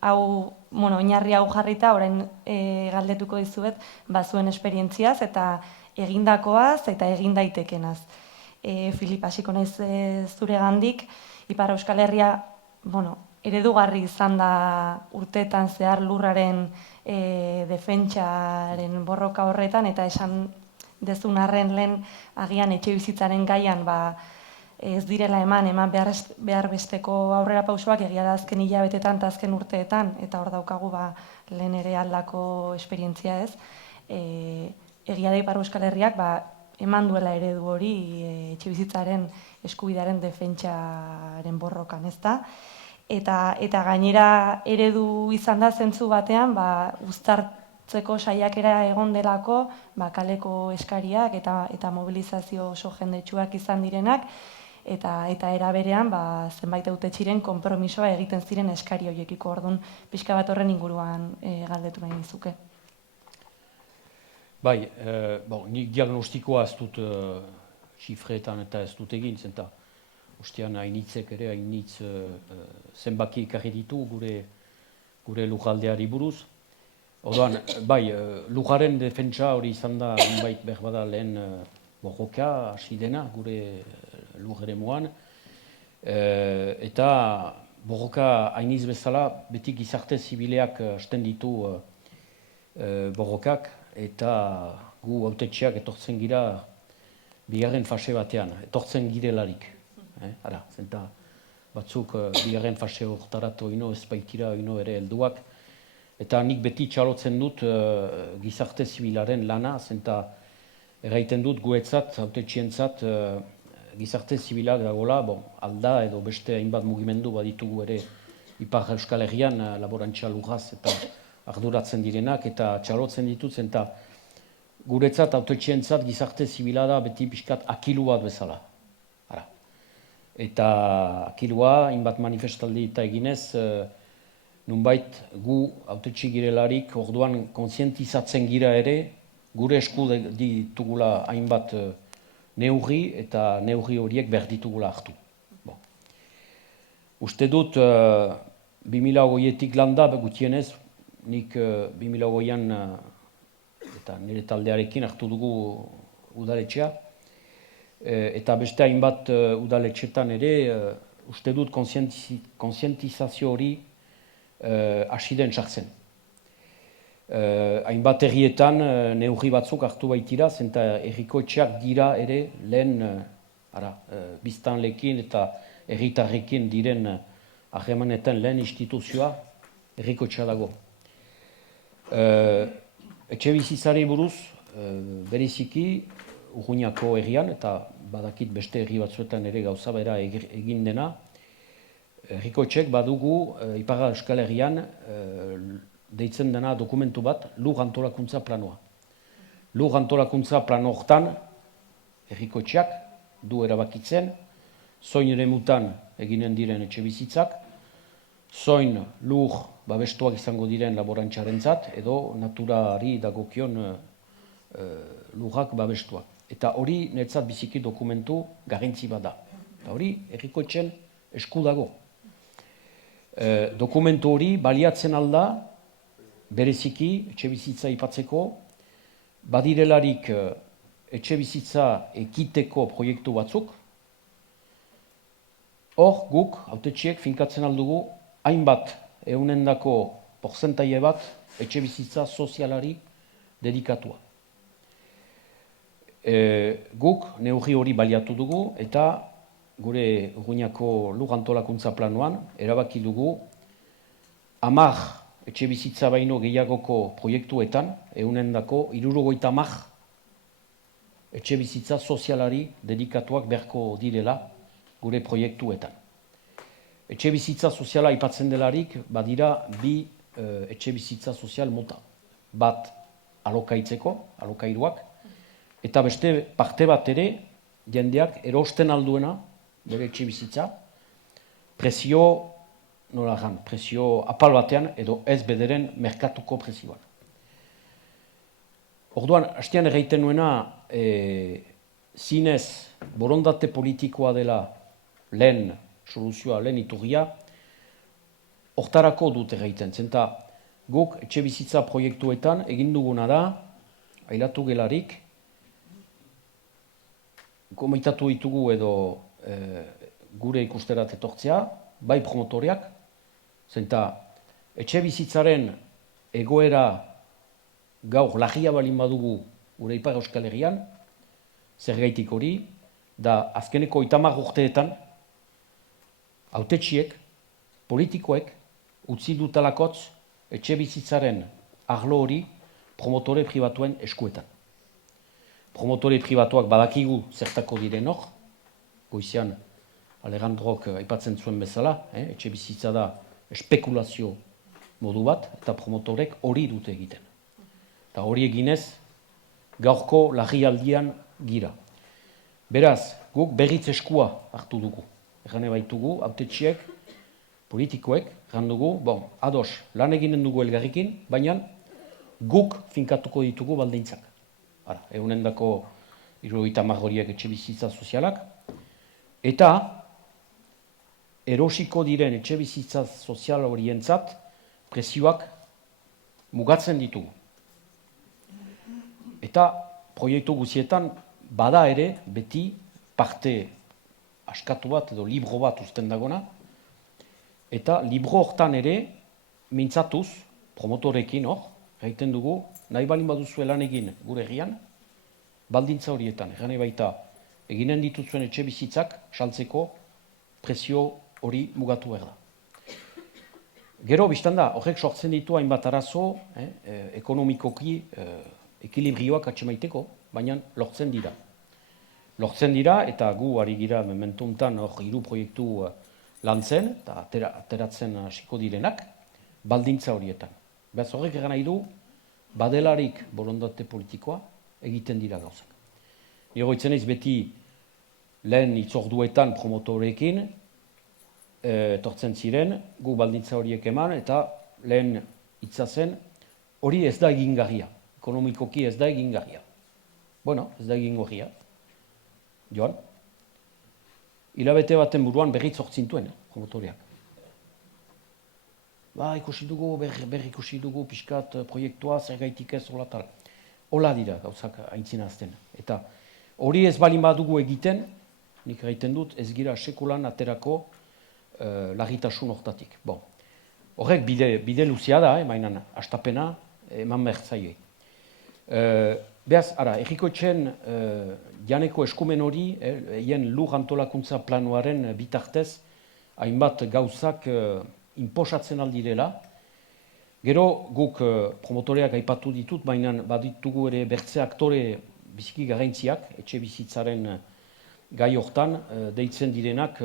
hau, oinarri hau jarrita, orain galdetuko dizuet, zuen esperientziaz eta egindakoaz eta egin daitekenaz. Filip, hasiko naiz zuregandik, Ipar Euskal Herria, eredugarri izan da urteetan zehar lurraren defentsaren borroka horretan, eta esan dezun arren lehen agian etxe bizitzaren gaian ez direla eman behar besteko aurrera pausoak, egia da azken hilabetetan eta azken urteetan, eta hor daukagu lehen ere aldako esperientzia ez. Egia da Ipar Euskal Herriak eman duela eredu hori etxe bizitzaren eskubidearen defentsaren borrokan, ez da? Eta gainera eredu izan da zentzu batean, uztartzeko saiakera egon delako, kaleko eskariak eta mobilizazio oso jendetsuak izan direnak, eta era berean zenbait hautetxiren konpromisoa egiten ziren eskari horiekiko. Orduan pixka bat horren inguruan galdetu nahi nizuke. Bai, nik diagnostikoa ez dut xifreetan eta ez dut egin, zenta ostean hainitzek ere, hainitz zenbaki ekarri ditu gure lujaldeari buruz. Orduan, bai, lujaren defentsa hori izan da, nunbait berbada lehen borroka hasi dena gure lujere moan. Eta borroka hainiz bezala, beti gizarte zibileak hasten ditu borrokak, eta gu hautetxeak etortzen gira bigarren fase batean, etortzen girelarik. Zenta batzuk bigarren fase hortarat oino ez baitira oino ere helduak. Eta nik beti txalotzen dut gizarte zibilaren lana, zenta erraiten dut guetzat, hautetxientzat, gizarte zibilak dagoela, alda edo beste hainbat mugimendu baditugu ere Ipar Euskal Herrian laborantza lugaz eta arduratzen direnak, eta txalotzen ditut, zenta guretzat, hautetxientzat, gizarte zibila da beti pixkat akilu bat bezala. Eta akilua, hainbat manifestaldi eta eginez, nunbait gu hautetxi girelarik orduan kontzientizatzen gira ere, gure esku ditugula hainbat neurri eta neurri horiek behar ditugula hartu. Uste dut 2008etik landa gutienez, nik 2008an eta nire taldearekin hartu dugu udaletxea, eta beste hainbat udaletxetan ere, uste dut kontzientizazio hori hasi den sartzen. Hainbat herrietan neurri batzuk hartu baitira, zenta herriko etxeak dira ere lehen biztanleekin eta herritarrekin diren harremanetan lehen instituzioa herriko etxea dago. Etxe bizitzari buruz, bereziki, Urruñako herrian, eta badakit beste herri batzuetan ere gauza bera egin dena, herriko etxek badugu Ipar Euskal Herrian deitzen dena dokumentu bat, lur antolakuntza planoa. Lur antolakuntza plano hortan, herriko etxeak du erabakitzen, zoin eremutan eginen diren etxe bizitzak, zoin lur babestuak izango diren laborantzarentzat, edo naturari dagokion lurrak babestuak. Eta hori netzat biziki dokumentu garrantzi bat da. Eta hori herriko etxen esku dago. Dokumentu hori baliatzen alda, bereziki etxe bizitza ipatzeko, badirelarik etxe bizitza ekiteko proiektu batzuk, hor guk, hautetxiek, finkatzen aldugu, hainbat ehunendako porzentaile bat etxe bizitza sozialari dedikatua. Guk neurri hori baliatu dugu eta gure Urruñako lur antolakuntza planoan erabaki dugu 10 etxe bizitza baino gehiagoko proiektuetan ehunendako 70 etxe bizitza sozialari dedikatuak beharko direla gure proiektuetan. Etxe bizitza soziala aipatzen delarik badira bi etxe bizitza sozial mota. Bat alokaitzeko, alokairuak, eta beste parte bat ere jendeak erosten alduena bere etxe bizitza, prezio apal batean edo ez bederen merkatuko prezioan. Orduan, hastean erraiten nuena, zinez borondate politikoa dela lehen soluzioa, lehen iturria, hortarako dute gaiten. Zenta guk etxe bizitza proiektuetan egin duguna da, ailatu gelarik, komitatu ditugu edo gure ikusterat etortzea, bai promotoriak, zenta etxe bizitzaren egoera gaur lagia balin badugu gure Ipar Euskal Herrian, zergaitik hori, da azkeneko 30 urteetan, hautetsiek, politikoek, utzi dutalakotz etxe bizitzaren arlo hori promotore pribatuen eskuetan. Promotore pribatuak badakigu zertako diren hor, goizean Alejandrok aipatzen zuen bezala, etxe bizitza da espekulazio modu bat, eta promotorek hori dute egiten. Eta hori eginez, gaurko larrialdian gira. Beraz, guk berriz eskua hartu dugu. Errane baitugu, hautetsiek, politikoek, erran dugu, ados, lan eginen dugu elgarrikin, baina guk finkatuko ditugu baldintzak. Egunendako 70 horiek etxe bizitza sozialak, eta erosiko diren etxe bizitza sozial horientzat prezioak mugatzen ditugu. Eta proiektu guzietan bada ere beti parte askatu bat edo libro bat uzten dagona, eta libro hortan ere mintzatuz promotorekin hor, gaiten dugu, nahi balin baduzu lan egin gure herrian, baldintza horietan, egane baita, eginen dituzuen etxe bizitzak saltzeko prezio hori mugatu behar da. Gero, biztanda, horrek sortzen ditu hainbat arazo, ekonomikoki ekilibrioak atxemaiteko, baina lortzen dira. Lortzen dira, eta gu ari gira momentuntan hor 3 proiektu lantzen, eta ateratzen hasiko direnak, baldintza horietan. Beraz horrek egan nahi du, badelarik borondate politikoa egiten dira gauzak. Nire itzen ez beti lehen itzorduetan promotorekin, etortzen ziren, gu baldintza horiek eman, eta lehen itzazen hori ez da egingarria. Ekonomikoki ez da egingarria. Bueno, ez da egingarria. Joan, hilabete baten buruan berriz hortzintuen, promotoriak. Ikusi dugu, berri ikusi dugu, pixkat proiektua, zergaitik ez, hola tal. Hola dira, gauzak aintzina azten. Eta hori ez balin badugu egiten, nik egiten dut, ez gira sekulan aterako larritasun hortatik. Horrek bide luzia da, mainan astapena eman behar zaiei. Beaz, errikoetxen janeko eskumen hori, hien lur antolakuntza planuaren bitartez, hainbat gauzak inposatzen aldirela. Gero guk promotoreak aipatu ditut, baina baditugu ere bertze aktore biziki garrantziak, etxe bizitzaren gai hortan, deitzen direnak,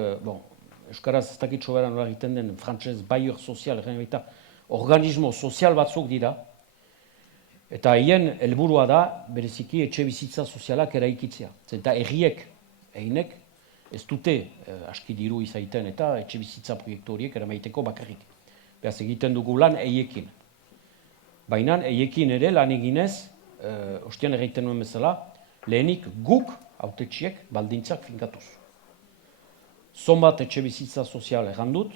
euskaraz ez dakit soberan hori egiten den frantzez bayer sozial, organismo sozial batzuk dira, eta hien helburua da, bereziki etxe bizitza sozialak eraikitzea. Zenta erriek, einek, ez dute aski diru izaiten eta etxe bizitza proiektu horiek eramaiteko bakarrik. Beraz egiten dugu lan eiekin. Baina eiekin ere lan eginez, ostian egiten nuen bezala, lehenik guk, hautetsiek, baldintzak finkatuz. Zonbat etxe bizitza sozial errandut,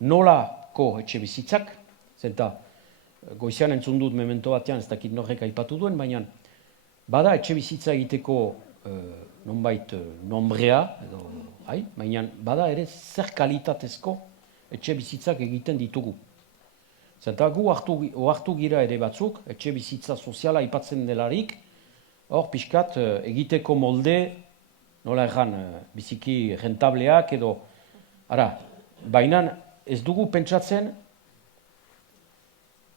nolako etxe bizitzak, zenta goizean entzun dut memento batean, ez dakit norrek aipatu duen, baina bada etxe bizitza egiteko nonbait nombrea, baina bada ere zer kalitatezko etxe bizitzak egiten ditugu. Zenta gu hartu gira ere batzuk, etxe bizitza soziala aipatzen delarik, hor pixkat egiteko molde, nola erran, biziki rentableak edo, baina ez dugu pentsatzen,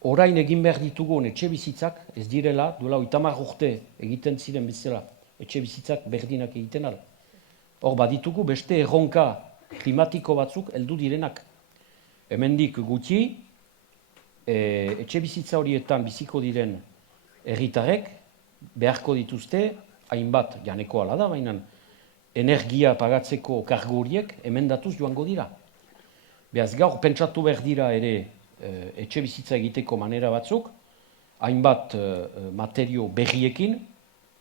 orain egin behar ditugun etxe bizitzak, ez direla, duela 30 urte egiten ziren bezala, etxe bizitzak berdinak egiten ala. Hor baditugu beste erronka klimatiko batzuk heldu direnak. Hemendik gutxi, etxe bizitza horietan biziko diren herritarrek beharko dituzte, hainbat janeko ala da, baina energia pagatzeko kargu horiek emendatuz joango dira. Beaz gaur pentsatu behar dira ere etxe bizitza egiteko manera batzuk, hainbat materio berriekin,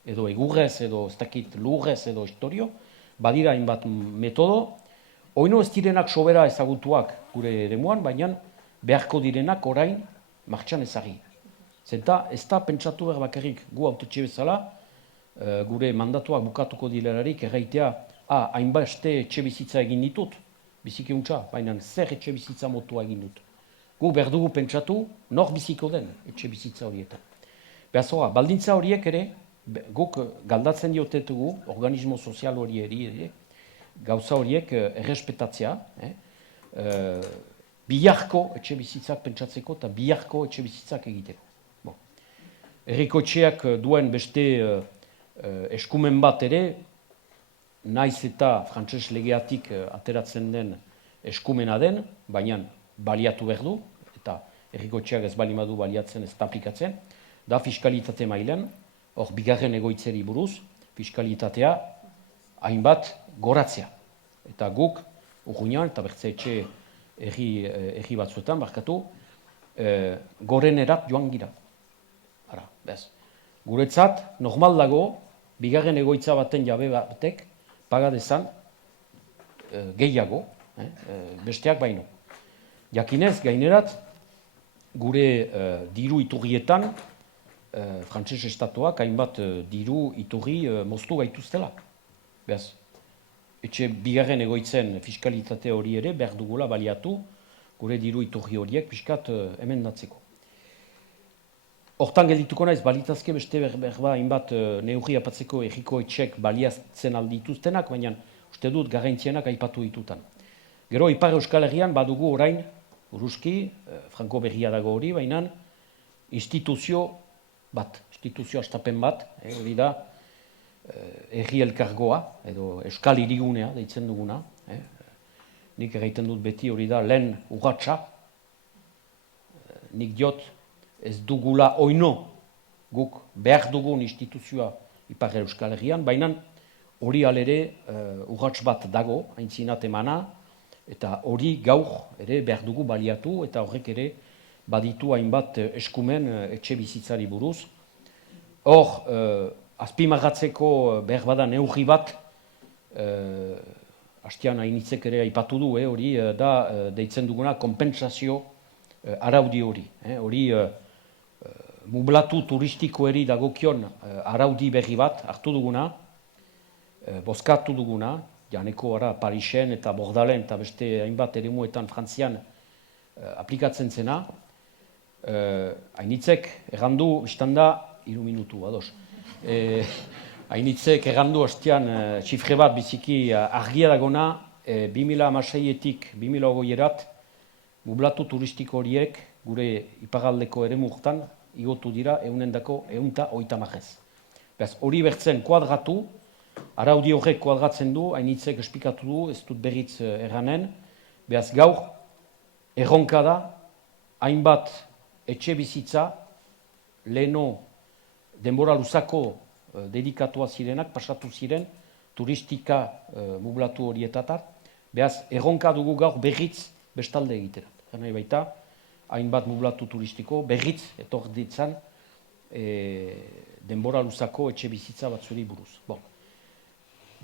edo egurrez, edo ez dakit lurrez, edo historio, badira hainbat metodo, oino ez direnak sobera ezagutuak gure eremuan, baina beharko direnak orain martxan ezagri. Zenta ez da pentsatu behar bakarrik gu hautetxe bezala, gure mandatuak bukatuko direlarik erraitea, hainbaste etxe bizitza egin ditut, biziki untxa, baina zer etxe bizitza motua egin dut. Gu behar dugu pentsatu, nor biziko den etxe bizitza horietan. Behazoa, baldintza horiek ere, guk galdatzen diotetugu, organismo sozial horieri, gauza horiek errespetatzea, biharko etxe bizitzak pentsatzeko eta biharko etxe bizitzak egiteko. Herriko etxeak duen beste eskumen bat ere, naiz eta frantses legeatik ateratzen den eskumena den, baina baliatu behar du, eta herriko etxeak ez balimadu baliatzen ez da aplikatzen, da fiskalitate mailan, hor bigarren egoitzeri buruz, fiskalitatea hainbat goratzea. Eta guk, urruñan, eta bertze etxe herri batzuetan, barkatu, gorenerat joan gira. Guretzat, normal dago, bigarren egoitza baten jabe batek, paga dezan gehiago, besteak baino. Jakinez, gainerat, gure diru iturrietan, frantses estatuak hainbat diru iturri moztu gaituztela. Beaz, etxe bigarren egoitzen fiskalitate hori ere behar dugula baliatu gure diru iturri horiek pixkat emendatzeko. Hortan geldituko naiz, balitazke beste berba hainbat neurri apatzeko herriko etxek baliatzen aldituztenak, baina uste dut garrantzienak aipatu ditutan. Gero, Ipar Euskal Herrian badugu orain, uruski, Franko berria dago hori, baina instituzio bat, instituzio astapen bat, hori da, herri elkargoa, edo Euskal Hirigunea, deitzen duguna. Nik egiten dut beti hori da lehen urratsa, nik diot, ez dugula oino guk behar dugun instituzioa Ipar Euskal Herrian, baina hori alere urrats bat dago, haintzinat emana, eta hori gaur ere behar dugu baliatu, eta horrek ere baditu hainbat eskumen etxe bizitzari buruz. Hor, azpimarratzeko behar bada neurri bat, hastian hainitzek ere aipatu du, hori da deitzen duguna kompensazio araudi hori. Hori mublatu turistikoeri dagokion araudi berri bat hartu duguna, bozkatu duguna, janeko Parisen eta Bordalen eta beste hainbat eremuetan Frantzian aplikatzen zena. Hainitzek errandu, istanda, 3 minutu, ados. Hainitzek errandu hastian txifre bat biziki argia dagona, 2016-etik 2020-erat mublatu turistiko horiek gure iparraldeko eremu urtan igotu dira 130. Beaz, hori bertzen kuadratu, araudi horrek kuadratzen du, hainitzek esplikatu du, ez dut berriz erranen. Beaz, gaur, erronka da, hainbat etxe bizitza, leheno denbora luzako dedikatua zirenak, pasatu ziren, turistika mublatu horietatar. Beaz, erronka dugu gaur berriz bestalde egiterat. Nahi baita, hainbat mublatu turistiko, berriz etor ditzan denbora luzako etxe bizitza batzuri buruz.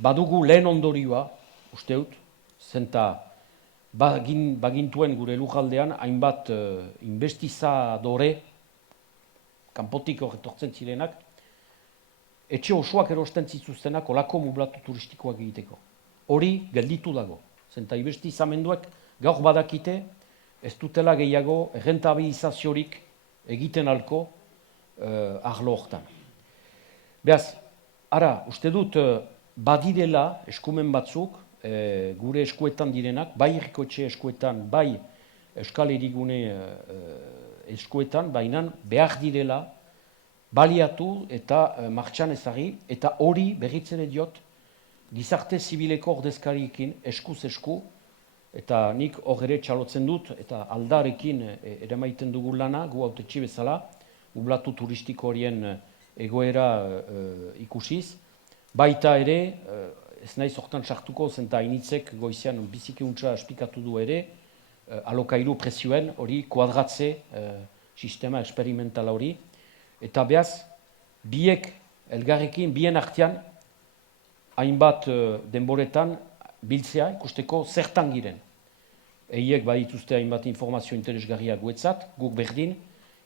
Badugu lehen ondorioa, uste dut, zenta bagintuen gure lujaldean hainbat investizadore, kanpotik horretortzen zirenak, etxe osoak erosten zituztenak olako mublatu turistikoak egiteko. Hori gelditu dago, zenta investizamenduak gaur badakite, ez dutela gehiago rentabilizaziorik egiten alko arlo hortan. Beaz, ara, uste dut badirela eskumen batzuk, gure eskuetan direnak, bai herrikotxe eskuetan, bai Euskal Hirigune eskuetan, baina behar direla baliatu eta martxan ezagri, eta hori berritzen diot gizarte zibileko ordezkariekin eskuz esku, eta nik hor ere txalotzen dut, eta aldarekin eramaiten dugu lana, gu hautetxe bezala, mublatu turistiko horien egoera ikusiz. Baita ere, ez naiz hortan sartuko, zenta hainitzek goizean biziki untsa esplikatu du ere, alokairu prezioen hori kuadratze sistema experimentala hori. Eta behaz, biek elgarrekin, bien artean, hainbat denboretan biltzea ikusteko zertan giren. Eiek badituzte hainbat informazio interesgarriak guetzat, guk berdin,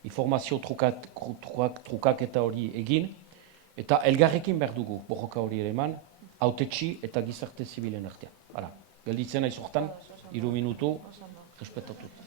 informazio trukaketa hori egin, eta elgarrekin behar dugu borroka hori ere eman, hautetsi eta gizarte zibilen artean. Hala, gelditzen naiz hortan, 3 minutu, respetatut.